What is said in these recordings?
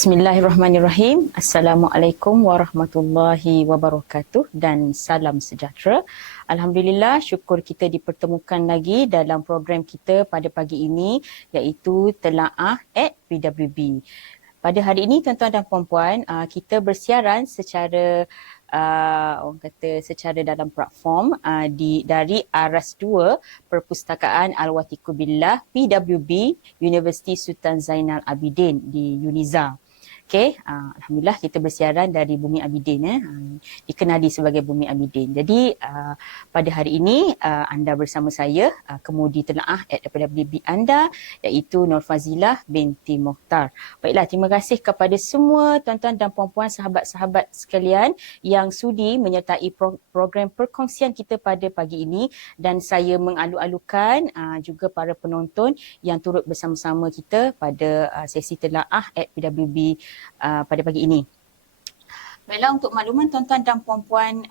Bismillahirrahmanirrahim. Assalamualaikum warahmatullahi wabarakatuh dan salam sejahtera. Alhamdulillah, syukur kita dipertemukan lagi dalam program kita pada pagi ini iaitu Telaah at PWB. Pada hari ini tuan-tuan dan puan-puan, kita bersiaran secara orang kata secara dalam platform dari Aras 2 Perpustakaan Al-Watiqu Billah PWB Universiti Sultan Zainal Abidin di UNIZA. Okey, alhamdulillah kita bersiaran dari Bumi Abidin, dikenali sebagai Bumi Abidin. Jadi pada hari ini anda bersama saya, kemudi telaah at PWB anda iaitu Nur Fazilah binti Mokhtar. Baiklah, terima kasih kepada semua tuan-tuan dan puan-puan, sahabat-sahabat sekalian yang sudi menyertai program perkongsian kita pada pagi ini, dan saya mengalu-alukan juga para penonton yang turut bersama-sama kita pada sesi telaah at PWB pada pagi ini. Baiklah, untuk makluman tuan-tuan dan puan-puan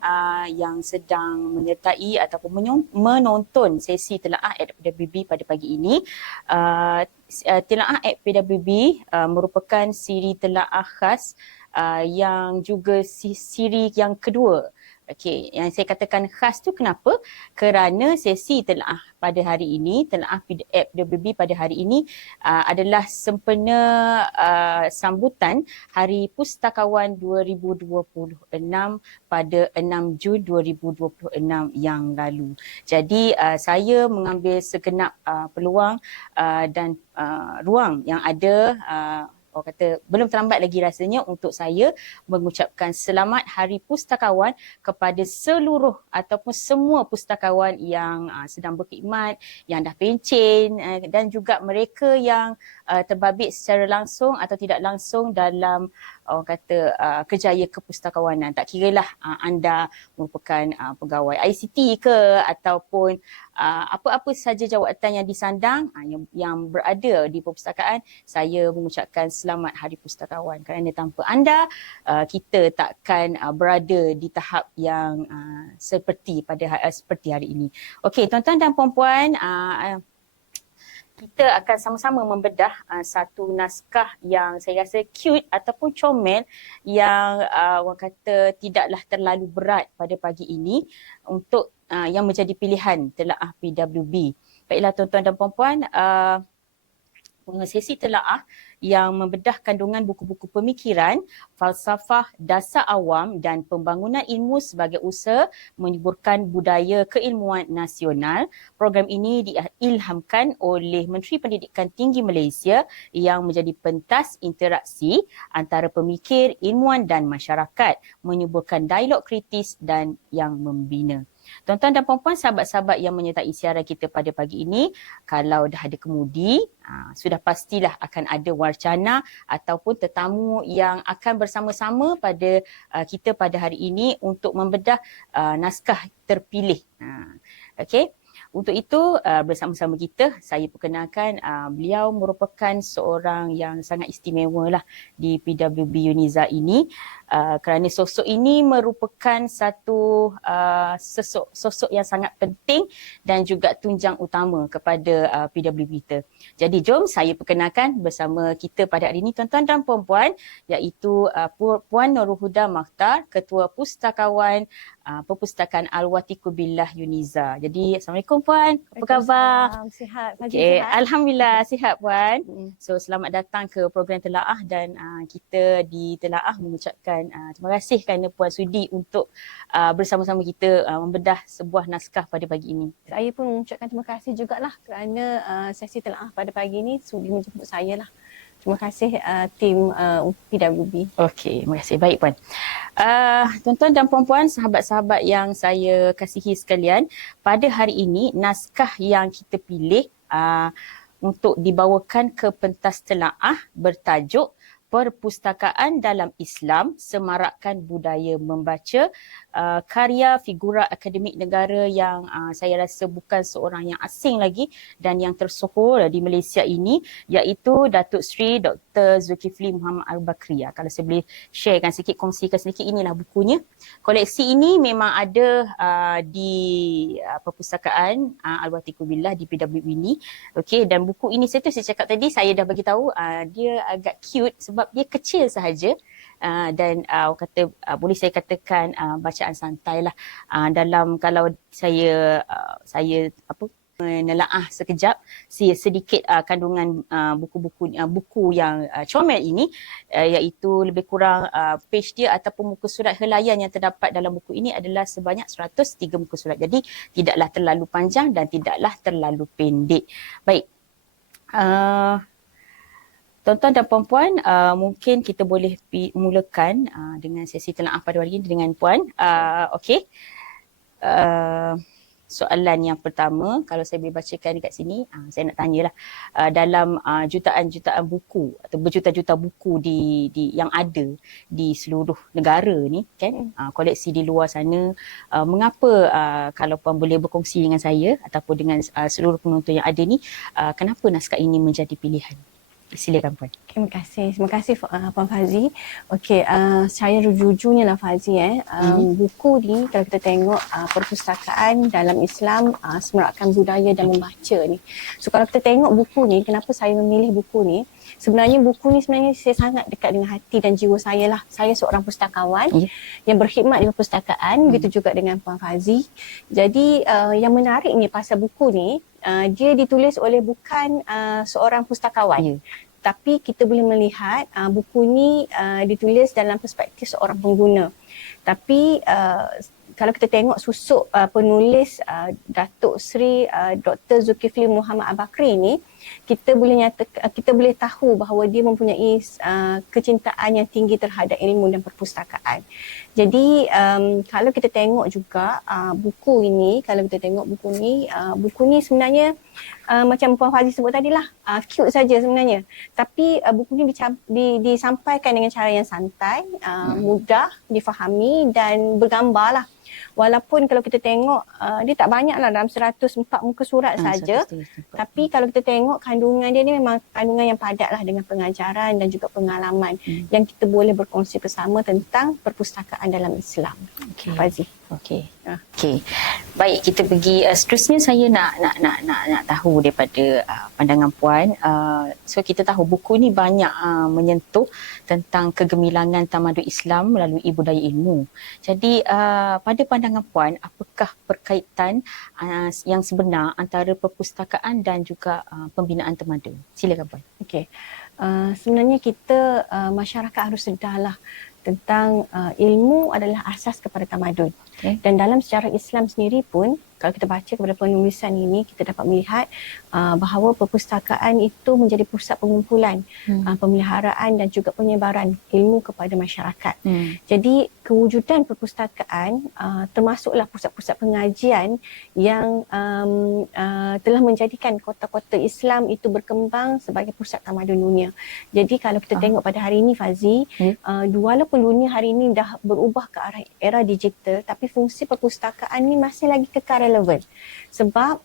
yang sedang menyertai ataupun menonton sesi telaah at PWB pada pagi ini, telaah at PWB merupakan siri telaah khas yang juga siri yang kedua. Okey, yang saya katakan khas tu kenapa? Kerana sesi telaah pada hari ini, telaah PWB pada hari ini adalah sempena sambutan Hari Pustakawan 2026 pada 6 Jun 2026 yang lalu. Jadi saya mengambil segenap peluang dan ruang yang ada, orang kata belum terlambat lagi rasanya untuk saya mengucapkan selamat Hari Pustakawan kepada seluruh ataupun semua pustakawan yang sedang berkhidmat, yang dah pencen, dan juga mereka yang terbabit secara langsung atau tidak langsung dalam orang kata kerjaya kepustakawanan. Tak kiralah anda merupakan pegawai ICT ke ataupun apa-apa saja jawatan yang disandang yang berada di perpustakaan, saya mengucapkan selamat Hari Pustakawan, kerana tanpa anda kita takkan berada di tahap yang seperti hari ini. Okey, tuan-tuan dan puan-puan, kita akan sama-sama membedah satu naskah yang saya rasa cute ataupun comel yang orang kata tidaklah terlalu berat pada pagi ini untuk yang menjadi pilihan telaah PWB. Baiklah tuan-tuan dan puan-puan, sesi telaah yang membedah kandungan buku-buku pemikiran, falsafah, dasar awam dan pembangunan ilmu sebagai usaha menyuburkan budaya keilmuan nasional. Program ini diilhamkan oleh Menteri Pendidikan Tinggi Malaysia yang menjadi pentas interaksi antara pemikir, ilmuwan dan masyarakat, menyuburkan dialog kritis dan yang membina. Tuan-tuan dan puan-puan, sahabat-sahabat yang menyertai siaran kita pada pagi ini, kalau dah ada kemudi, sudah pastilah akan ada wacana ataupun tetamu yang akan bersama-sama pada kita pada hari ini untuk membedah naskah terpilih. Okey. Untuk itu bersama-sama kita, saya perkenalkan beliau merupakan seorang yang sangat istimewa lah di PWB UNIZA ini, kerana sosok ini merupakan satu sosok yang sangat penting dan juga tunjang utama kepada PWB kita. Jadi jom saya perkenalkan bersama kita pada hari ini tuan-tuan dan puan-puan, iaitu Puan Nurul Huda Mokhtar, Ketua Pustakawan Perpustakaan Al-Watiqu Billah UNIZA. Jadi Assalamualaikum Puan, apa khabar? Sihat. Okay. Alhamdulillah sihat Puan. So selamat datang ke program Telaah, dan kita di Telaah mengucapkan terima kasih kerana Puan sudi untuk bersama-sama kita membedah sebuah naskah pada pagi ini. Saya pun mengucapkan terima kasih jugalah kerana sesi Telaah pada pagi ini sudi menjemput saya lah. Terima kasih tim PWB. Okey, terima kasih. Baik Puan. Tuan-tuan dan puan-puan, sahabat-sahabat yang saya kasihi sekalian, pada hari ini naskah yang kita pilih untuk dibawakan ke pentas telaah bertajuk Perpustakaan dalam Islam Semarakkan Budaya Membaca, karya figura akademik negara yang saya rasa bukan seorang yang asing lagi dan yang tersohor di Malaysia ini, iaitu Datuk Seri Dr. Zulkifli Muhammad Al-Bakri. Kalau saya boleh sharekan sikit, kongsikan sedikit, inilah bukunya. Koleksi ini memang ada di perpustakaan Al-Watiqu Billah di PWB ini. Okey, dan buku ini saya cakap tadi, saya dah bagi tahu dia agak cute sebab dia kecil sahaja. Dan kata boleh saya katakan bacaan santai lah. Dalam kalau saya menelaah sekejap sedikit kandungan buku yang comel ini, iaitu lebih kurang page dia ataupun muka surat helaian yang terdapat dalam buku ini adalah sebanyak 103 muka surat. Jadi tidaklah terlalu panjang dan tidaklah terlalu pendek. Baik. Tuan-tuan dan puan-puan, mungkin kita boleh mulakan dengan sesi telaah pada hari ini dengan puan. Okey. Soalan yang pertama, kalau saya boleh bacakan dekat sini, saya nak tanyalah, dalam jutaan-jutaan buku atau berjuta-juta buku yang ada di seluruh negara ni kan, koleksi di luar sana, mengapa kalau puan boleh berkongsi dengan saya ataupun dengan seluruh penonton yang ada ni, kenapa naskah ini menjadi pilihan? Silakan puan. Terima kasih Puan Fazi. Okey, saya jujurnya lah Fazi buku ni kalau kita tengok perpustakaan dalam Islam semerakkan budaya dan membaca ni. So kalau kita tengok buku ni, kenapa saya memilih buku ni? Sebenarnya buku ni saya sangat dekat dengan hati dan jiwa saya lah. Saya seorang pustakawan yang berkhidmat di perpustakaan, begitu juga dengan Puan Fazi. Jadi yang menarik ni pasal buku ni, dia ditulis oleh bukan seorang pustakawan. Tapi kita boleh melihat buku ni ditulis dalam perspektif seorang pengguna. Tapi kalau kita tengok susuk penulis Datuk Seri Dr. Zulkifli Muhammad Al-Bakri ni, kita boleh tahu bahawa dia mempunyai kecintaan yang tinggi terhadap ilmu dan perpustakaan. Jadi kalau kita tengok juga buku ini, buku ni sebenarnya macam Puan Fazi sebut tadi lah, cute saja sebenarnya. Tapi buku ni disampaikan dengan cara yang santai, mudah difahami dan bergambar lah. Walaupun kalau kita tengok dia tak banyak lah, dalam 104 muka surat saja. Tapi kalau kita tengok kandungan dia ni memang kandungan yang padat lah dengan pengajaran dan juga pengalaman yang kita boleh berkongsi bersama tentang perpustakaan dalam Islam. Okey. Fazi. Okey. Baik, kita pergi seterusnya. Saya nak tahu daripada pandangan puan. So kita tahu buku ni banyak menyentuh tentang kegemilangan tamadun Islam melalui budaya ilmu. Jadi pada pandangan puan, apakah perkaitan yang sebenar antara perpustakaan dan juga pembinaan tamadun? Silakan puan. Okey. Sebenarnya kita masyarakat harus sedarlah tentang ilmu adalah asas kepada tamadun. Dan dalam sejarah Islam sendiri pun, kalau kita baca kepada penulisan ini, kita dapat melihat bahawa perpustakaan itu menjadi pusat pengumpulan, pemeliharaan dan juga penyebaran ilmu kepada masyarakat. Jadi kewujudan perpustakaan termasuklah pusat-pusat pengajian yang telah menjadikan kota-kota Islam itu berkembang sebagai pusat tamadun dunia. Jadi kalau kita tengok pada hari ini Fazi, walaupun dunia hari ini dah berubah ke arah era digital, tapi fungsi perpustakaan ni masih lagi kekal relevan. Sebab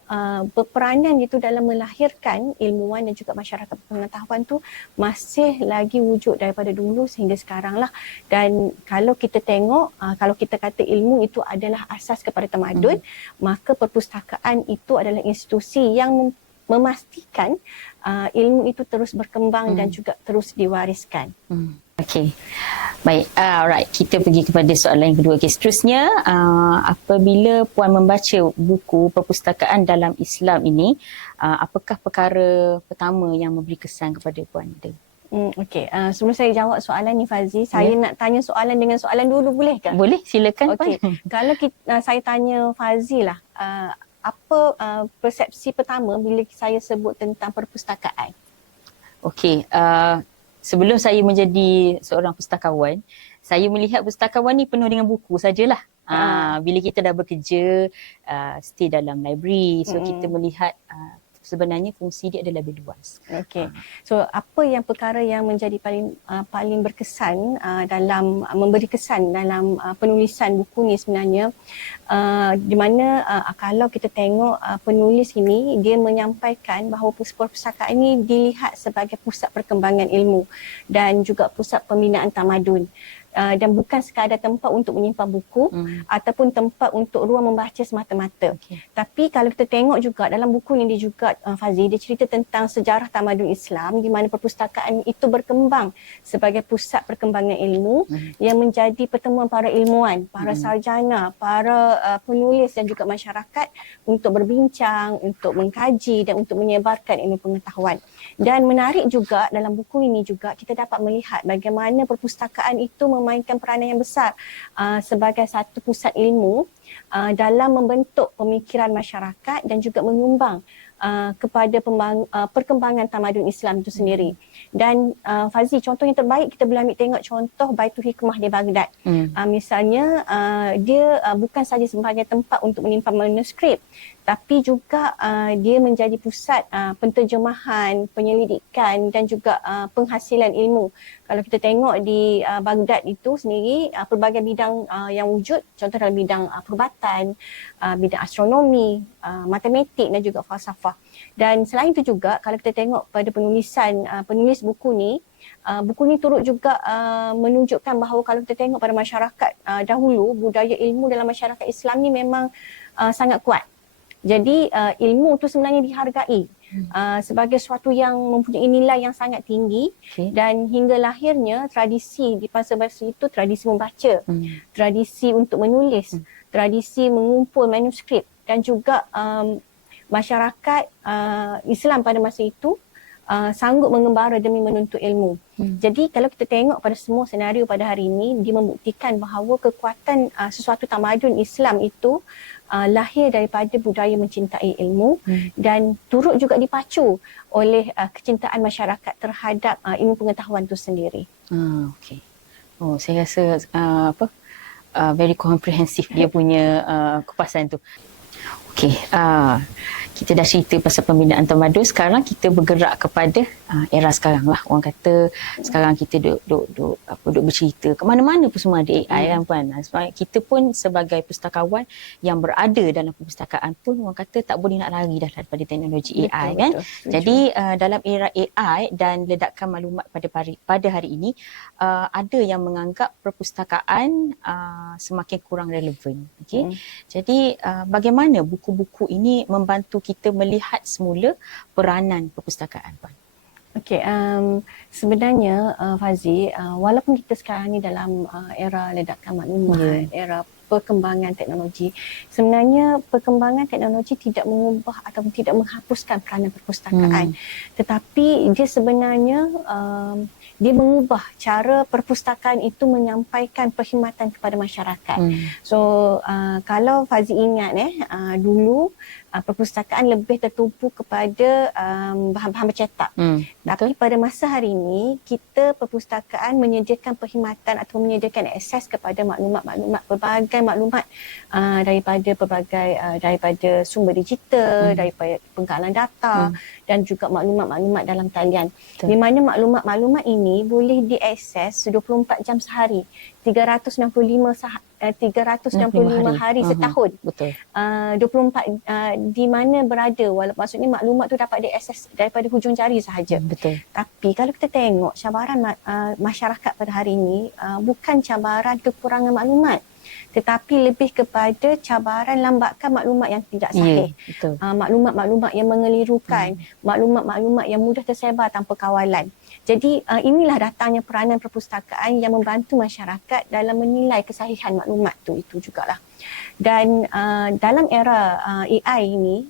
berperanan itu dalam melahirkan ilmuwan dan juga masyarakat pengetahuan tu masih lagi wujud daripada dulu sehingga sekarang lah. Dan kalau kita tengok, kalau kita kata ilmu itu adalah asas kepada tamadun, maka perpustakaan itu adalah institusi yang memastikan ilmu itu terus berkembang dan juga terus diwariskan. Okey. Baik, alright, kita pergi kepada soalan yang kedua. Okay, seterusnya, apabila puan membaca buku perpustakaan dalam Islam ini, apakah perkara pertama yang memberi kesan kepada puan? Okey, sebelum saya jawab soalan ni Fazi, saya nak tanya soalan dengan soalan dulu, boleh ke? Boleh, silakan. Okey, kalau saya tanya Fazi lah, apa persepsi pertama bila saya sebut tentang perpustakaan? Okey, sebelum saya menjadi seorang pustakawan, saya melihat pustakawan ni penuh dengan buku sajalah. Bila kita dah bekerja, stay dalam library, so kita melihat sebenarnya fungsi dia adalah lebih luas. Okey. So apa yang perkara yang menjadi paling berkesan dalam memberi kesan dalam penulisan buku ni sebenarnya, di mana kalau kita tengok penulis ini, dia menyampaikan bahawa perpustakaan ini dilihat sebagai pusat perkembangan ilmu dan juga pusat pembinaan tamadun. Dan bukan sekadar tempat untuk menyimpan buku ataupun tempat untuk ruang membaca semata-mata. Tapi kalau kita tengok juga dalam buku ni dia juga Fazi, dia cerita tentang sejarah tamadun Islam di mana perpustakaan itu berkembang sebagai pusat perkembangan ilmu yang menjadi pertemuan para ilmuwan, para sarjana, para penulis dan juga masyarakat untuk berbincang, untuk mengkaji dan untuk menyebarkan ilmu pengetahuan. Dan menarik juga dalam buku ini juga kita dapat melihat bagaimana perpustakaan itu memainkan peranan yang besar sebagai satu pusat ilmu dalam membentuk pemikiran masyarakat dan juga menyumbang kepada perkembangan tamadun Islam itu sendiri. Dan Fazi, contoh yang terbaik kita boleh ambil tengok contoh Baitul Hikmah di Baghdad. Misalnya dia bukan sahaja sebagai tempat untuk menyimpan manuskrip, tapi juga dia menjadi pusat penterjemahan, penyelidikan dan juga penghasilan ilmu. Kalau kita tengok di Baghdad itu sendiri, pelbagai bidang yang wujud, contoh dalam bidang perubatan, bidang astronomi, matematik dan juga falsafah. Dan selain itu juga kalau kita tengok pada penulis buku ni turut juga menunjukkan bahawa kalau kita tengok pada masyarakat dahulu, budaya ilmu dalam masyarakat Islam ni memang sangat kuat. Jadi ilmu tu sebenarnya dihargai sebagai sesuatu yang mempunyai nilai yang sangat tinggi dan hingga lahirnya tradisi di masa-masa itu, tradisi membaca, tradisi untuk menulis, tradisi mengumpul manuskrip dan juga masyarakat Islam pada masa itu sanggup mengembara demi menuntut ilmu. Jadi kalau kita tengok pada semua senario pada hari ini, dia membuktikan bahawa kekuatan sesuatu tamadun Islam itu lahir daripada budaya mencintai ilmu dan turut juga dipacu oleh kecintaan masyarakat terhadap ilmu pengetahuan itu sendiri. Okey. Oh, saya rasa very comprehensive dia punya kupasan tu. Okey, kita dah cerita pasal pembinaan tamadun. Sekarang kita bergerak kepada era sekarang lah. Orang kata sekarang kita duk bercerita. Ke mana-mana pun semua ada AI kan Puan. Sebab kita pun sebagai pustakawan yang berada dalam perpustakaan pun orang kata tak boleh nak lari dah daripada teknologi AI kan. Betul. Jadi dalam era AI dan ledakan maklumat pada hari ini, ada yang menganggap perpustakaan semakin kurang relevan. Okay? Jadi bagaimana buku-buku ini membantu kita melihat semula peranan perpustakaan, Puan? Okey, sebenarnya Fazi, walaupun kita sekarang ni dalam era ledakan maklumat, era perkembangan teknologi, sebenarnya perkembangan teknologi tidak mengubah ataupun tidak menghapuskan peranan perpustakaan. Tetapi dia sebenarnya dia mengubah cara perpustakaan itu menyampaikan perkhidmatan kepada masyarakat. So kalau Fazi ingat dulu perpustakaan lebih tertumpu kepada bahan-bahan bercetak. Tapi pada masa hari ini, kita perpustakaan menyediakan perkhidmatan atau menyediakan akses kepada maklumat-maklumat, pelbagai maklumat daripada sumber digital, daripada pengkalan data dan juga maklumat-maklumat dalam talian. Di mana maklumat-maklumat ini boleh diakses 24 jam sehari, 365 hari setahun. Betul. 24 di mana berada, maksudnya maklumat tu dapat diakses daripada hujung jari sahaja. Betul. Tapi kalau kita tengok cabaran masyarakat pada hari ini bukan cabaran kekurangan maklumat, tetapi lebih kepada cabaran lambakan maklumat yang tidak sahih. Maklumat-maklumat yang mengelirukan, maklumat-maklumat yang mudah tersebar tanpa kawalan. Jadi inilah datangnya peranan perpustakaan yang membantu masyarakat dalam menilai kesahihan maklumat tu, itu jugalah. Dan dalam era AI ini,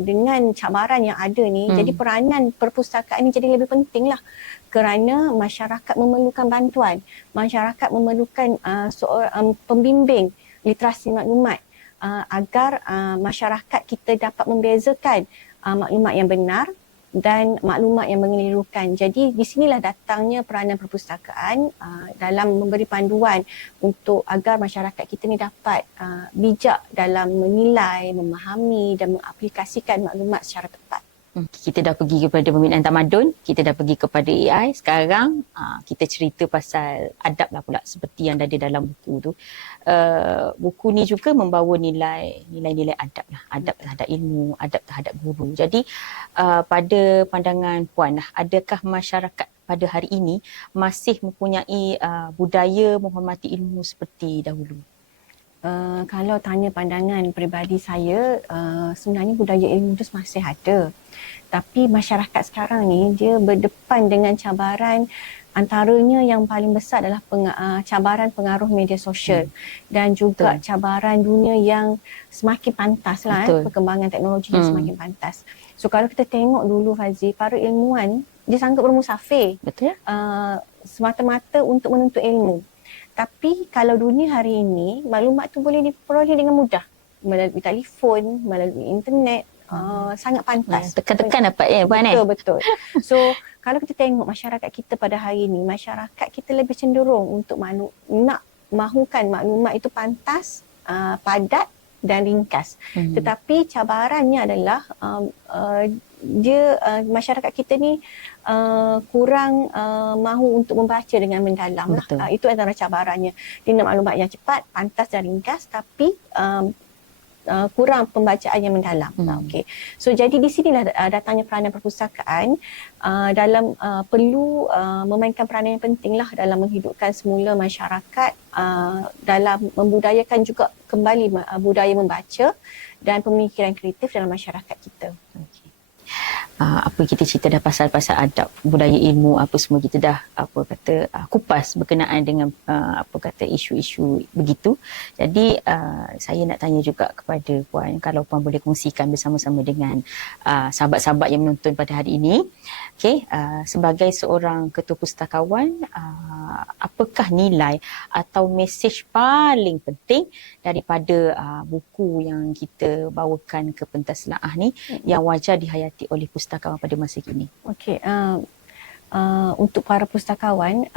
dengan cabaran yang ada ni, jadi peranan perpustakaan ini jadi lebih penting lah, kerana masyarakat memerlukan bantuan, masyarakat memerlukan seorang pembimbing literasi maklumat agar masyarakat kita dapat membezakan maklumat yang benar dan maklumat yang mengelirukan. Jadi di sinilah datangnya peranan perpustakaan dalam memberi panduan untuk agar masyarakat kita ni dapat bijak dalam menilai, memahami dan mengaplikasikan maklumat secara tepat. Kita dah pergi kepada pembinaan tamadun, kita dah pergi kepada AI. Sekarang kita cerita pasal adab lah pula, seperti yang ada dalam buku tu. Buku ni juga membawa nilai-nilai adab lah. Adab terhadap ilmu, adab terhadap guru. Jadi pada pandangan Puan lah, adakah masyarakat pada hari ini masih mempunyai budaya menghormati ilmu seperti dahulu? Kalau tanya pandangan peribadi saya, sebenarnya budaya ilmu itu masih ada. Tapi masyarakat sekarang ni dia berdepan dengan cabaran, antaranya yang paling besar adalah cabaran pengaruh media sosial dan juga cabaran dunia yang semakin pantas lah, perkembangan teknologi yang semakin pantas. So kalau kita tengok dulu Fazi, para ilmuwan dia sanggup bermusafir semata-mata untuk menuntut ilmu. Tapi kalau dunia hari ini, maklumat tu boleh diperoleh dengan mudah melalui telefon, melalui internet. Sangat pantas. Tekan-tekan dapat Puan Betul. So kalau kita tengok masyarakat kita pada hari ini, masyarakat kita lebih cenderung untuk nak mahukan maklumat itu pantas, padat dan ringkas. Tetapi cabarannya adalah masyarakat kita ni kurang mahu untuk membaca dengan mendalam lah. Itu antara cabarannya. Dia nak maklumat yang cepat, pantas dan ringkas, tapi kurang pembacaan yang mendalam. Okay. So jadi di sinilah datangnya peranan perpustakaan dalam perlu memainkan peranan yang penting lah dalam menghidupkan semula masyarakat, dalam membudayakan juga kembali budaya membaca dan pemikiran kreatif dalam masyarakat kita. Apa kita cerita dah pasal adab, budaya ilmu, apa semua kita dah kupas berkenaan dengan isu-isu begitu. Jadi saya nak tanya juga kepada Puan, kalau Puan boleh kongsikan bersama-sama dengan sahabat-sahabat yang menonton pada hari ini. Sebagai seorang ketua pustakawan, apakah nilai atau mesej paling penting daripada buku yang kita bawakan ke pentas Selaah ni yang wajar dihayati oleh pustakawan pada masa kini? Untuk para pustakawan,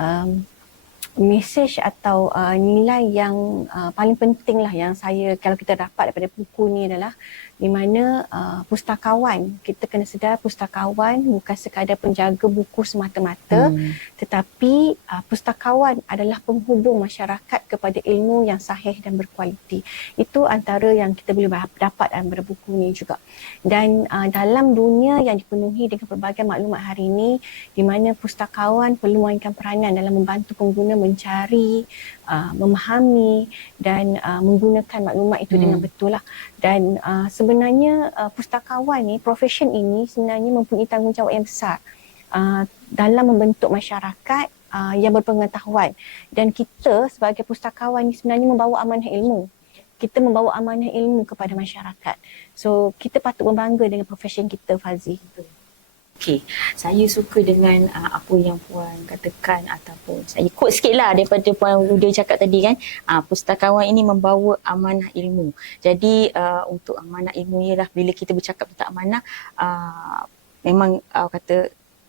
mesej atau nilai yang paling penting lah yang kalau kita dapat daripada buku ni adalah di mana pustakawan, kita kena sedar pustakawan bukan sekadar penjaga buku semata-mata, tetapi pustakawan adalah penghubung masyarakat kepada ilmu yang sahih dan berkualiti. Itu antara yang kita boleh dapat daripada buku ni juga. Dan dalam dunia yang dipenuhi dengan pelbagai maklumat hari ini, di mana pustakawan perlu memainkan peranan dalam membantu pengguna mencari, memahami dan menggunakan maklumat itu dengan betul lah. Dan sebenarnya pustakawan ni, profession ini sebenarnya mempunyai tanggungjawab yang besar dalam membentuk masyarakat yang berpengetahuan. Dan kita sebagai pustakawan ni sebenarnya membawa amanah ilmu. Kita membawa amanah ilmu kepada masyarakat. So kita patut berbangga dengan profession kita, Fazi. Saya suka dengan apa yang Puan katakan, ataupun saya quote sikit lah daripada Puan Huda cakap tadi kan, pustakawan ini membawa amanah ilmu. Jadi untuk amanah ilmu ni lah, bila kita bercakap tentang amanah, memang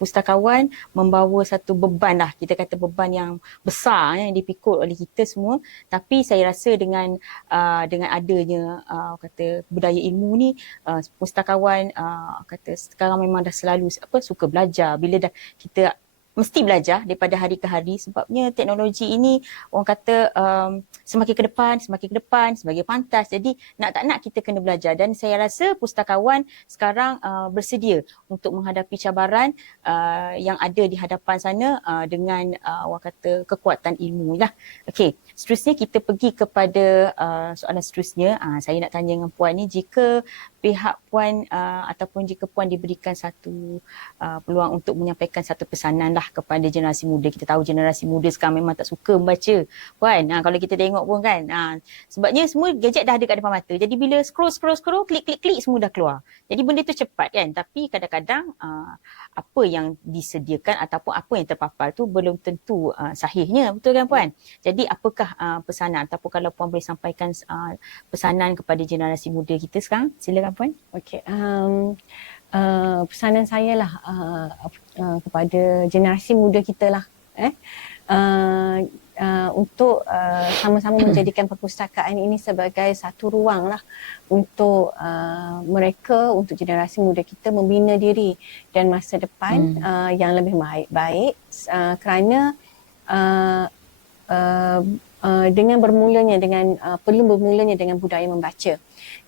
pustakawan membawa satu beban lah, kita kata beban yang besar yang dipikul oleh kita semua. Tapi saya rasa dengan adanya budaya ilmu ni, pustakawan sekarang memang dah selalu suka belajar. Bila dah kita mesti belajar daripada hari ke hari, sebabnya teknologi ini orang kata semakin ke depan, semakin pantas. Jadi nak tak nak kita kena belajar, dan saya rasa pustakawan sekarang bersedia untuk menghadapi cabaran yang ada di hadapan sana dengan orang kata kekuatan ilmu lah. Seterusnya kita pergi kepada soalan seterusnya. Saya nak tanya dengan Puan ni, jika pihak Puan ataupun jika Puan diberikan satu peluang untuk menyampaikan satu pesanan lah kepada generasi muda. Kita tahu generasi muda sekarang memang tak suka membaca, Puan. Kalau kita tengok pun kan, sebabnya semua gadget dah ada kat depan mata. Jadi bila scroll, klik, semua dah keluar. Jadi benda tu cepat kan. Tapi kadang-kadang apa yang disediakan ataupun apa yang terpapar tu belum tentu sahihnya. Betul kan Puan? Jadi apakah pesanan, ataupun kalau Puan boleh sampaikan pesanan kepada generasi muda kita sekarang, silakan Puan. pesanan saya lah kepada generasi muda kita lah untuk sama-sama menjadikan perpustakaan ini sebagai satu ruang lah untuk mereka, untuk generasi muda kita membina diri dan masa depan yang lebih baik kerana dengan bermulanya perlu bermulanya dengan budaya membaca.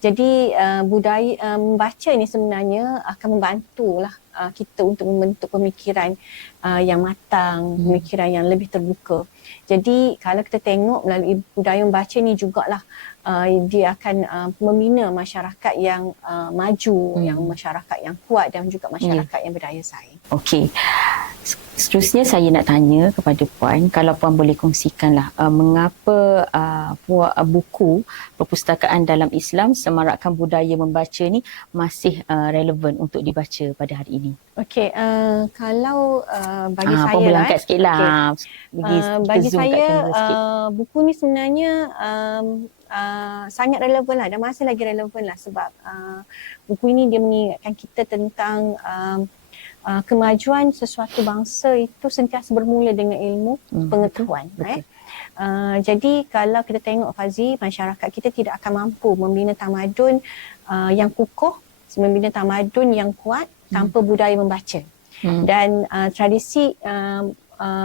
Jadi budaya membaca ini sebenarnya akan membantulah kita untuk membentuk pemikiran yang matang, pemikiran yang lebih terbuka. Jadi kalau kita tengok melalui budaya membaca ni jugalah dia akan membina masyarakat yang maju, yang masyarakat yang kuat dan juga masyarakat yang berdaya saing. Okey. Seterusnya saya nak tanya kepada Puan, kalau Puan boleh kongsikanlah mengapa buku perpustakaan dalam Islam semarakkan budaya membaca ni masih relevan untuk dibaca pada hari ini. Okey, kalau bagi saya Puan boleh lah, angkat sikit lah. bagi saya buku ni sebenarnya sangat relevan lah dan masih lagi relevan lah sebab buku ini dia mengingatkan kita tentang kemajuan sesuatu bangsa itu sentiasa bermula dengan ilmu pengetahuan. Jadi kalau kita tengok Fazi, masyarakat kita tidak akan mampu membina tamadun yang kukuh, membina tamadun yang kuat tanpa budaya membaca. Dan tradisi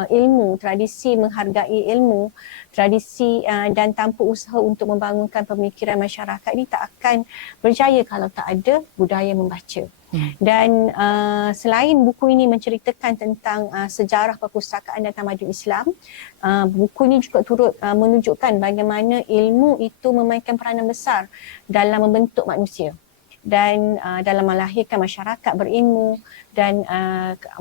ilmu, tradisi menghargai ilmu, tradisi dan tanpa usaha untuk membangunkan pemikiran masyarakat ini tak akan berjaya kalau tak ada budaya membaca. Dan selain buku ini menceritakan tentang sejarah perpustakaan dan tamadun Islam, buku ini juga turut menunjukkan bagaimana ilmu itu memainkan peranan besar dalam membentuk manusia dan dalam melahirkan masyarakat berilmu dan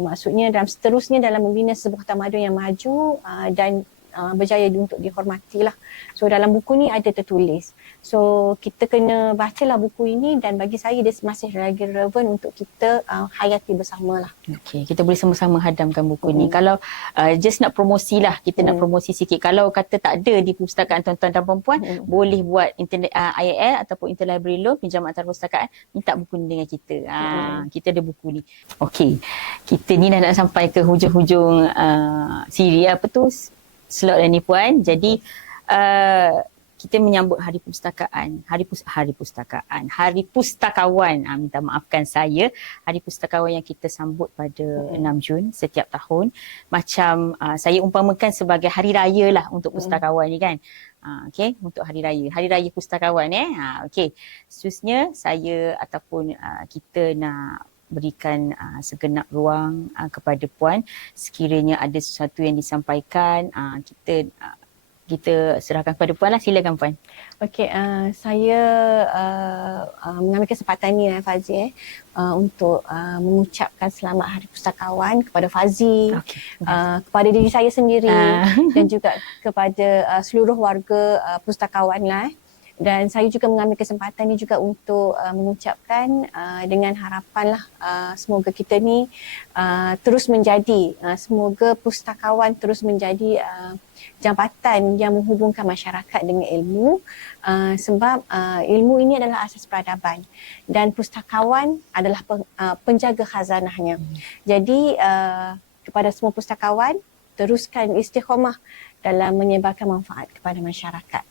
maksudnya dan seterusnya dalam membina sebuah tamadun yang maju dan berjaya untuk dihormatilah. So dalam buku ni ada tertulis. So kita kena bacalah buku ini dan bagi saya dia masih lagi relevan untuk kita hayati bersamalah. Okey, kita boleh sama-sama hadamkan buku ni. Kalau just nak promosi lah, kita nak promosi sikit. Kalau kata tak ada di perpustakaan tuan-tuan dan puan-puan, boleh buat IAL ataupun Interlibrary Loan, pinjaman antar perpustakaan, minta buku ni dengan kita. Kita ada buku ni. Okey, kita ni dah nak sampai ke hujung-hujung siri apa tu slot ni puan. Jadi kita menyambut Hari Perpustakaan, Hari Pustakawan. Minta maafkan saya. Hari Pustakawan yang kita sambut pada 6 Jun setiap tahun. Macam saya umpamakan sebagai hari raya lah untuk pustakawan ni kan. Okey, untuk hari raya pustakawan okey. Seterusnya saya ataupun kita nak berikan segenap ruang kepada puan sekiranya ada sesuatu yang disampaikan, kita serahkan kepada puan lah. Silakan puan. Okey, saya mengambil kesempatan ni Fazi untuk mengucapkan selamat Hari Pustakawan kepada Fazi, kepada diri saya sendiri dan juga kepada seluruh warga pustakawan lah. Dan saya juga mengambil kesempatan ni juga untuk mengucapkan dengan harapan lah semoga kita ni terus menjadi, semoga pustakawan terus menjadi jambatan yang menghubungkan masyarakat dengan ilmu, sebab ilmu ini adalah asas peradaban dan pustakawan adalah penjaga khazanahnya. Jadi kepada semua pustakawan, teruskan istiqamah dalam menyebarkan manfaat kepada masyarakat.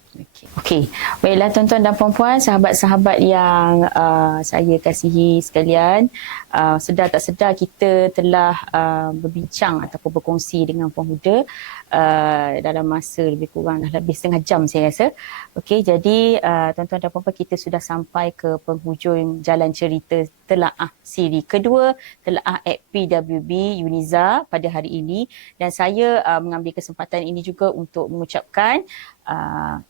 Okey. Baiklah tuan-tuan dan puan-puan, sahabat-sahabat yang saya kasihi sekalian, sedar tak sedar kita telah berbincang ataupun berkongsi dengan Puan Huda dalam masa lebih kurang dah lebih setengah jam saya rasa. Okey, jadi tuan-tuan dan puan-puan, kita sudah sampai ke penghujung jalan cerita telaah siri kedua, telaah at PWB Uniza pada hari ini, dan saya mengambil kesempatan ini juga untuk mengucapkan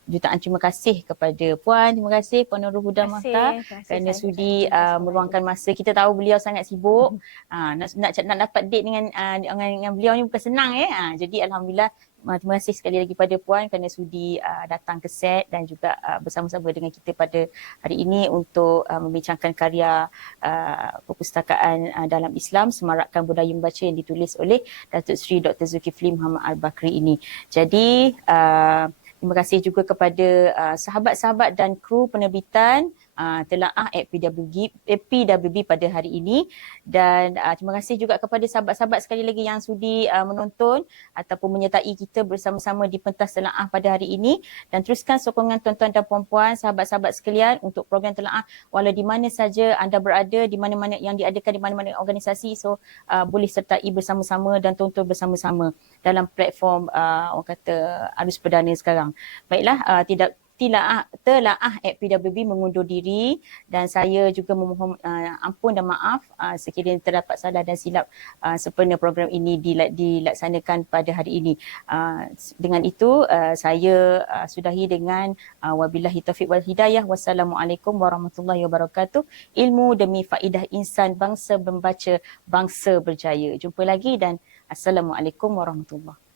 jutaan terima kasih kepada Puan. Terima kasih Puan Nurul Huda Mahta kerana sudi meluangkan masa. Kita tahu beliau sangat sibuk. Nak dapat date dengan beliau ni bukan senang jadi alhamdulillah. Terima kasih sekali lagi pada Puan kerana sudi datang ke set dan juga bersama-sama dengan kita pada hari ini untuk membincangkan karya perpustakaan dalam Islam Semarakkan Budaya Membaca yang ditulis oleh Datuk Seri Dr. Zulkifli Muhammad Al-Bakri ini. Jadi terima kasih juga kepada sahabat-sahabat dan kru penerbitan telaah PWB pada hari ini. Dan terima kasih juga kepada sahabat-sahabat sekali lagi yang sudi menonton ataupun menyertai kita bersama-sama di pentas telaah pada hari ini. Dan teruskan sokongan tuan-tuan dan puan-puan, sahabat-sahabat sekalian untuk program telaah walau di mana saja anda berada, di mana-mana yang diadakan di mana-mana organisasi. So boleh sertai bersama-sama dan tonton bersama-sama dalam platform orang kata arus perdana sekarang. Baiklah, telaah PWB mengundur diri dan saya juga memohon ampun dan maaf sekiranya terdapat salah dan silap sempena program ini dilaksanakan pada hari ini. Dengan itu saya sudahi dengan wabillahi taufiq wal hidayah. Wassalamualaikum warahmatullahi wabarakatuh. Ilmu demi faedah insan, bangsa membaca, bangsa berjaya. Jumpa lagi dan assalamualaikum warahmatullahi.